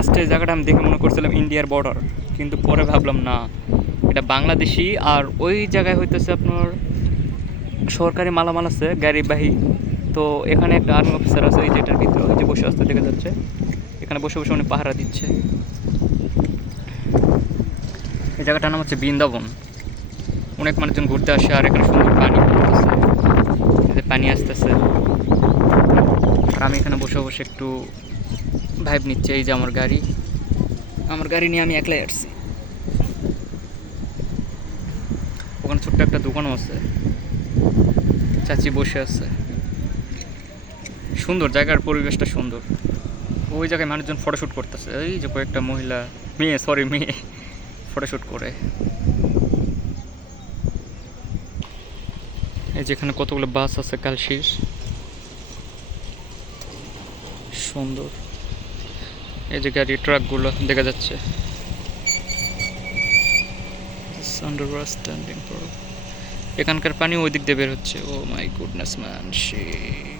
ফার্স্টে জায়গাটা আমি দেখে মনে করছিলাম ইন্ডিয়ার বর্ডার, কিন্তু পরে ভাবলাম না, এটা বাংলাদেশি। আর ওই জায়গায় হইতেছে আপনার সরকারি মালামাল আছে গাড়িবাহী। তো এখানে একটা আর্মি অফিসার আছে ওই যেটার ভিতরে, ওই যে বসে আসতে দেখা যাচ্ছে, এখানে বসে বসে উনি পাহারা দিচ্ছে। এই জায়গাটার নাম হচ্ছে বৃন্দাবন। অনেক মানুষজন ঘুরতে আসে, আর এখানে সুন্দর পানি পড়তেছে, পানি আসতেছে। আর আমি এখানে বসে বসে একটু ভাইব নিচ্ছে। এই যে আমার গাড়ি, আমার গাড়ি নিয়ে আমি একলাই আসছি। ওখানে ছোট্ট একটা দোকানও আছে, চাচি বসে আছে। সুন্দর জায়গার পরিবেশটা সুন্দর। ওই জায়গায় মানুষজন ফটোশ্যুট করতেছে, এই যে কয়েকটা মহিলা, মেয়ে ফটোশ্যুট করে। এই যেখানে কতগুলো বাস আছে কালশির, সুন্দর। এই যে গাড়ি ট্রাকগুলো দেখা যাচ্ছে। এখানকার পানি ওই দিক দিয়ে বের হচ্ছে। ও মাই গুডনেস ম্যান, শিট।